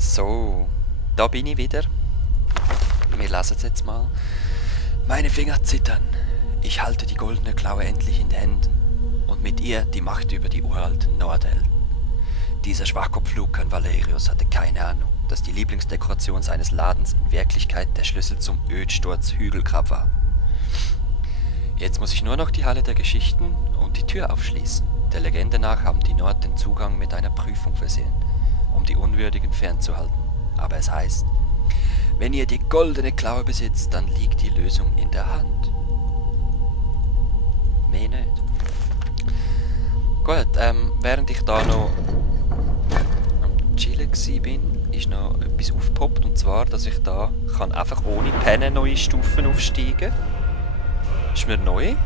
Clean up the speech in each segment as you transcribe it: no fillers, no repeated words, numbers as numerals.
So, da bin ich wieder. Wir lesen es jetzt mal. Meine Finger zittern. Ich halte die goldene Klaue endlich in den Händen und mit ihr die Macht über die uralten Nordhelden. Dieser Schwachkopf Lucan Valerius hatte keine Ahnung, dass die Lieblingsdekoration seines Ladens in Wirklichkeit der Schlüssel zum Ödsturz Hügelgrab war. Jetzt muss ich nur noch die Halle der Geschichten und die Tür aufschließen. Der Legende nach haben die Nord den Zugang mit einer Prüfung versehen, um die Unwürdigen fernzuhalten. Aber es heißt, wenn ihr die goldene Klaue besitzt, dann liegt die Lösung in der Hand. Mehr nicht. Gut, während ich da noch am Chillen war, ist noch etwas aufgepoppt. Und zwar, dass ich da kann einfach ohne Pennen neue Stufen aufsteigen kann. Ist mir neu.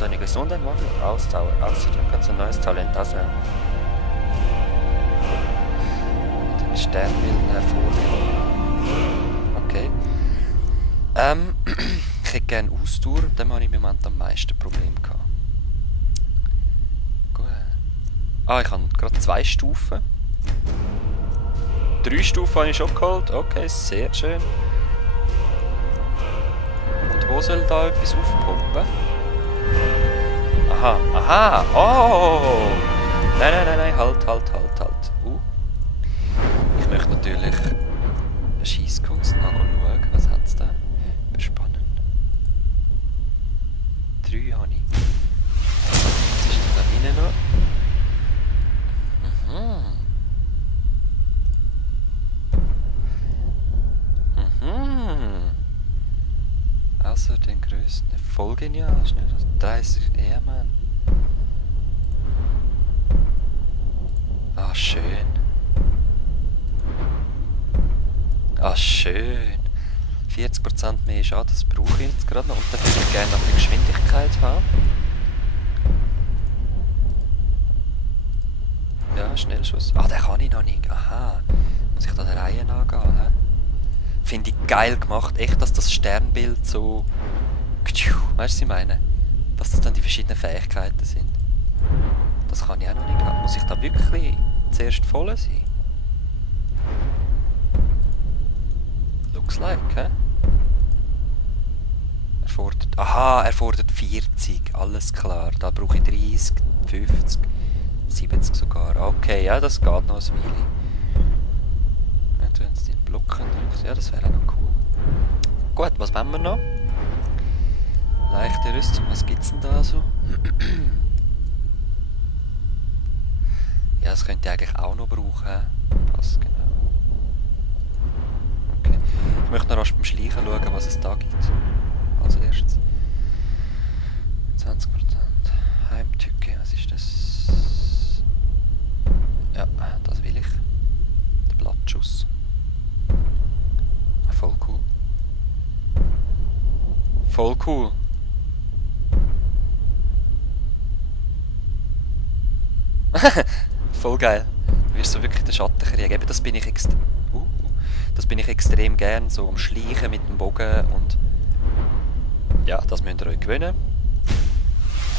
Deine Gesundheit machen Ausdauer. Außerdem kannst du ein neues Talent auswählen. Deine Sternbilder hervorheben. Okay. Ich hätte gerne Ausdauer und dann habe ich im Moment am meisten Probleme gehabt. Gut. Ich habe gerade 2 Stufen. 3 Stufen habe ich schon geholt. Okay, sehr schön. Und wo soll da etwas aufpoppen? Aha, oh! Nein, halt. Ich möchte natürlich eine Scheisskunst noch schauen. Was hat es da? Spannend. 3 habe ich. Was ist denn da hinten noch? Also den größten. Voll genial. 30. Ja, Mann. Schön. Schön. 40% mehr Schaden, das brauche ich jetzt gerade noch. Und dann würde ich gerne noch die Geschwindigkeit haben. Ja, Schnellschuss. Den kann ich noch nicht. Aha. Muss ich da der Reihe nachgehen? Finde ich geil gemacht. Echt, dass das Sternbild so... Weißt du, was ich meine? Dass das dann die verschiedenen Fähigkeiten sind. Das kann ich auch noch nicht haben. Muss ich da wirklich zuerst voll sein? Looks like, hä? Er fordert 40. Alles klar. Da brauche ich 30, 50, 70 sogar. Okay, ja, das geht noch ein Weile. Wenn es den Block drückt, ja, das wäre auch noch cool. Gut, was wollen wir noch? Leichte Rüstung, was gibt's denn da so? Ja, das könnte ich eigentlich auch noch brauchen. Passt genau. Okay. Ich möchte noch rasch beim Schleichen schauen, was es da gibt. Als erstes. 20% Heimtücke, was ist das? Ja, das will ich. Der Blattschuss. Voll cool. Voll cool. Voll geil. Du wirst so wirklich den Schatten kriegen. Eben, das bin ich extrem gern, so am Schleichen mit dem Bogen und ja, das müsst ihr euch gewöhnen.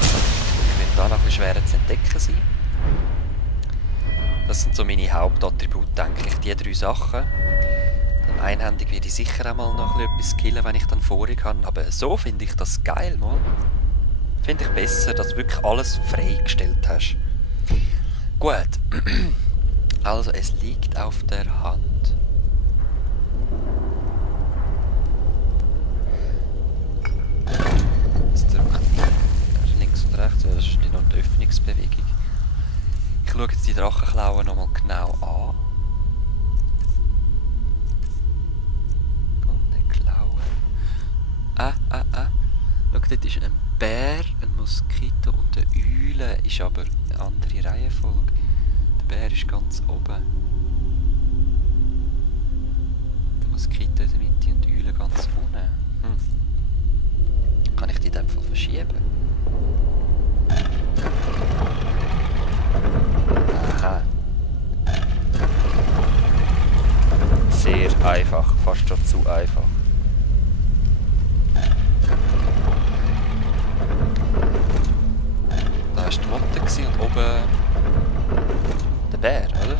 Ich werde da noch ein bisschen schwerer zu entdecken sein. Das sind so meine Hauptattribute, denke ich, die 3 Sachen. Dann einhändig werde ich sicher auch mal noch etwas killen, wenn ich dann vorher kann. Aber so finde ich das geil, mal. Finde ich besser, dass du wirklich alles freigestellt hast. Gut. Also, es liegt auf der Hand. Es drückt links und rechts, das ist noch die Öffnungsbewegung. Ich schaue jetzt die Drachenklauen nochmal genau an. Goldene Klauen. Schau, dort ist ein Bär, ein Moskito und eine Eule. Ist aber eine andere Reihenfolge. Der Bär ist ganz oben. Der Moskito in der Mitte und die Eule ganz unten. Kann ich die in dem Fall verschieben? Aha. Sehr einfach, fast schon zu einfach. Da war die Motte und oben der Bär, oder?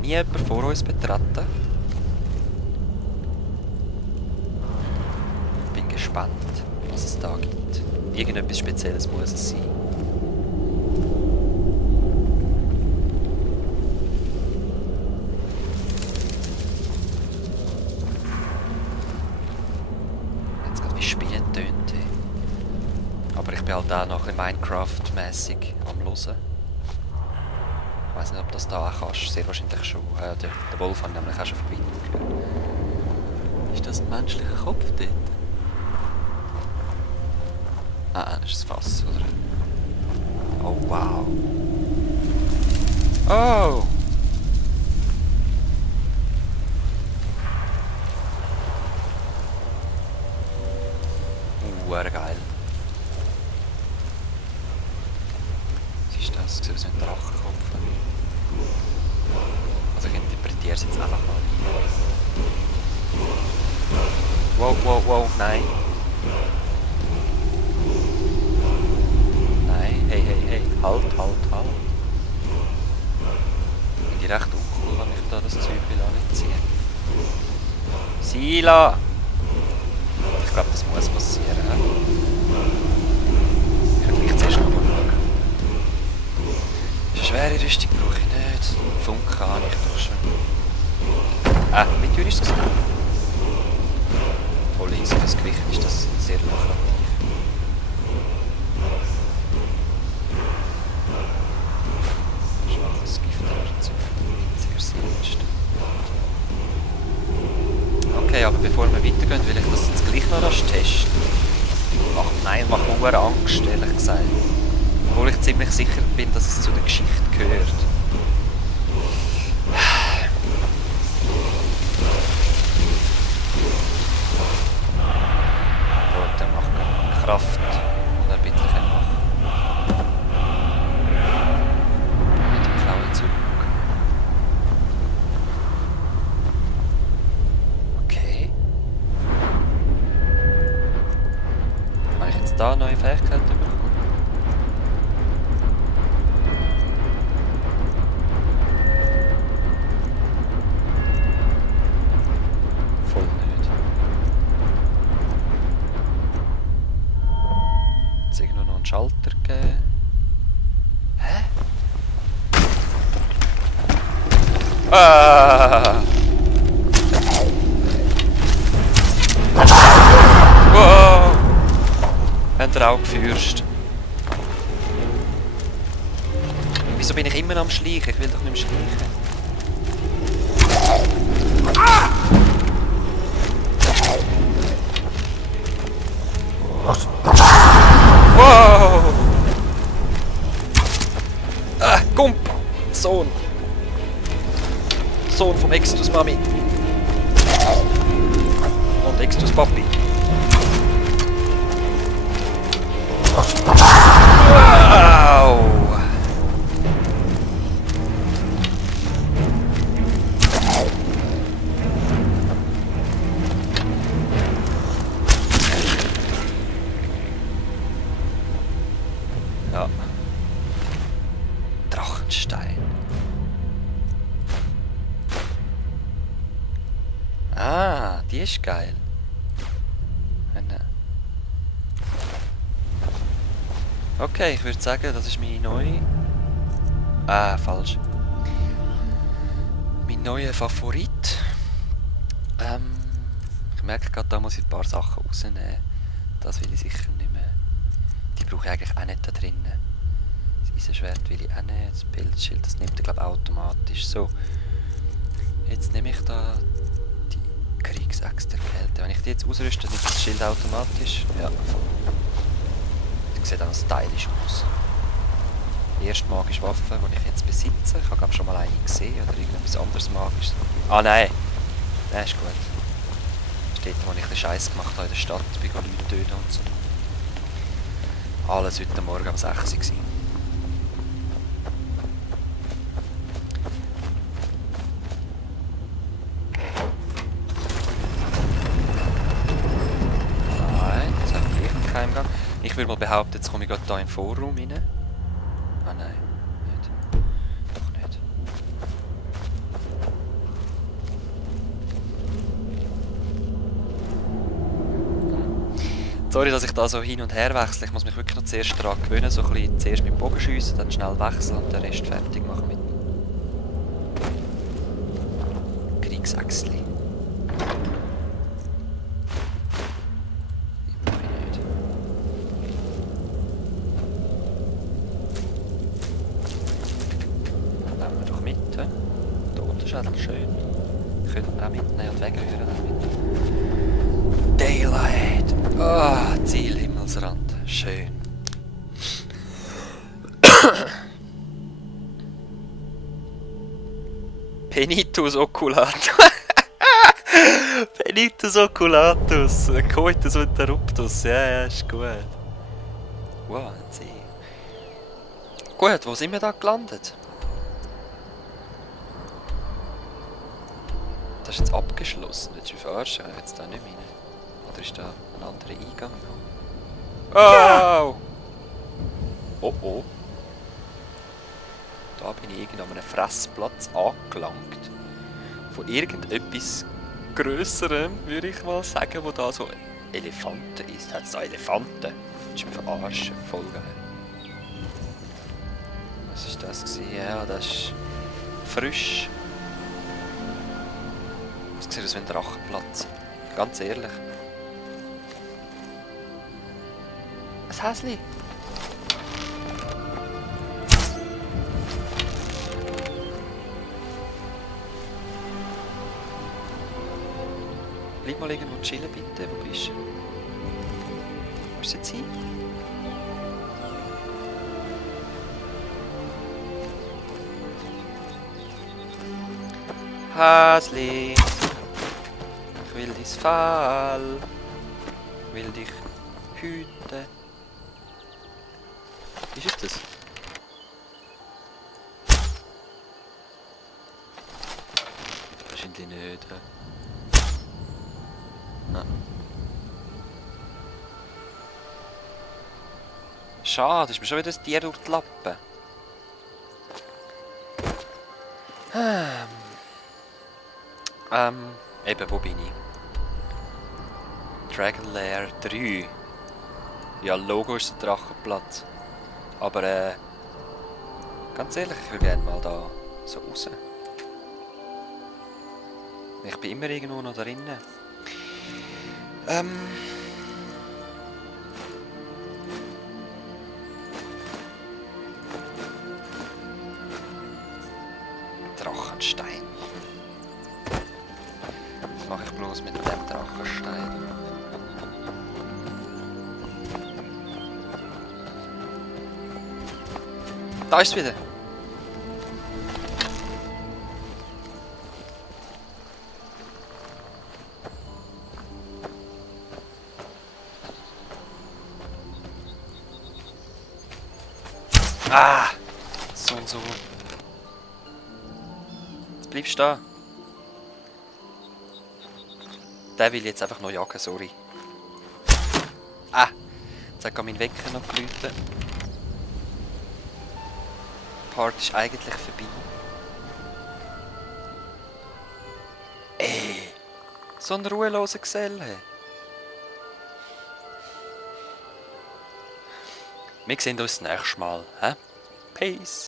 nie jemand vor uns betreten. Bin gespannt, was es da gibt. Irgendetwas Spezielles muss es sein. Jetzt gerade wie Spinnen tönt. Aber ich bin halt auch noch ein bisschen Minecraft-mässig am Hören. Ich weiss nicht, ob das da auch kannst. Sehr wahrscheinlich schon. Der Wolf hat nämlich auch schon von weitem gehört. Ist das ein menschlicher Kopf dort? Ah, das ist ein Fass, oder? Oh, wow. Oh! Geil. Was ist das? Sieht aus wie ein Drachenkopf. Also ich interpretiere es jetzt einfach mal ein. Wow, wow, wow, nein. Nein, hey, hey, hey. Halt, halt, halt. Finde ich recht uncool, wenn ich da das Zeug nicht ziehe. Sila! Ich glaube, das muss passieren. Ich kann gleich zuerst noch mal schauen. Eine schwere Rüstung brauche ich nicht. Funken habe ich doch schon. Mit Tür ist es gesehen. Voll easy, fürs Gewicht ist das sehr lukrativ. Schwaches Gifterz, winziger Dienst. Okay, aber bevor wir weitergehen, will ich das jetzt gleich noch testen. Macht mir Angst, ehrlich gesagt. Obwohl ich ziemlich sicher bin, dass es zu der Geschichte gehört. Gut, er macht Kraft und er bitte machen. Mit dem Klauenzug. Okay. Habe ich jetzt da neue Fähigkeiten bekommen? Voll nicht. Jetzt irgendwo noch einen Schalter geben. Hä? Ah! Wow! Habt ihr auch gefürst? Wieso bin ich immer am Schleichen? Ich will doch nicht mehr schleichen. Wow! Gump! Sohn! Sohn vom Extus Mami! Und Extus Papi! Wow! Ja. Drachenstein. Ah, die ist geil. Okay, ich würde sagen, das ist meine neue... falsch. Mein neuer Favorit. Ich merke gerade, da muss ich ein paar Sachen rausnehmen. Das will ich sicher nicht mehr. Die brauche ich eigentlich auch nicht da drinnen. Das Eisenschwert will ich auch nicht. Das Pilzschild, das nimmt er glaube ich automatisch. So. Jetzt nehme ich da die Kriegsaxt der Kälte. Wenn ich die jetzt ausrüste, nimmt das Schild automatisch. Ja, voll. Das sieht auch stylisch aus. Die erste magische Waffe, die ich jetzt besitze. Ich habe glaube schon mal eine gesehen oder irgendetwas anderes magisches. Ah nein! Nein, ist gut. Das ist dort, wo ich den Scheiß gemacht habe in der Stadt, bei Leute töten und so. Alles heute Morgen um 6 Uhr gewesen. Nein, jetzt habe ich gleich einen Geheimgang. Ich würde mal behaupten, jetzt komme ich gerade hier in den Vorraum rein. Ah nein, nicht. Doch nicht. Sorry, dass ich da so hin und her wechsle. Ich muss mich wirklich noch zuerst daran gewöhnen. So ein bisschen zuerst mit dem Bogenschiessen, dann schnell wechseln und den Rest fertig machen mit dem Kriegsachsli. Brauche ich nicht. Nehmen wir doch mit. Totenschädel, schön. Könnten wir auch mitnehmen und wegrühren damit. Daylight! Ah, Ziel, Himmelsrand. Schön. Penitus oculatus. Penitus oculatus. Coitus interruptus. Ja, ist gut. Wow, ein See. Gut, wo sind wir da gelandet? Das ist jetzt abgeschlossen. Willst du mich verarschen? Ich jetzt da nicht rein. Oder ist da ein anderer Eingang? Oh! Oh oh. Da bin ich irgendwo an einem Fressplatz angelangt. Von irgendetwas Grösserem, würde ich mal sagen, wo da so Elefanten ist. Hat es da Elefanten? Willst du mich verarschen? Voll geil. Was ist das gewesen? Ja, das ist frisch. Es sieht aus wie ein Drachenplatz. Ganz ehrlich. Ein Häsli. Bleib mal irgendwo chillen bitte. Wo bist du? Wo ist jetzt hin? Häsli. Ich will dein Fell. Ich will dich hüten. Wie ist das? Wahrscheinlich nicht. Nein. Schade, ist mir schon wieder ein Tier durch die Lappen. Eben, wo bin ich? Dragon Lair 3. Ja, Logo ist der Drachenplatz. Aber ganz ehrlich, ich würde gerne mal da so raus. Ich bin immer irgendwo noch da drinnen. Drachenstein. Was mache ich bloß mit dem Drachenstein? Da ist es wieder. Ah! So und so. Jetzt bleibst du da. Der will jetzt einfach noch jagen, sorry. Ah! Jetzt hat mein Wecker noch geläutet. Die Party ist eigentlich vorbei. So ein ruheloser Geselle. Wir sehen uns das nächste Mal. Peace!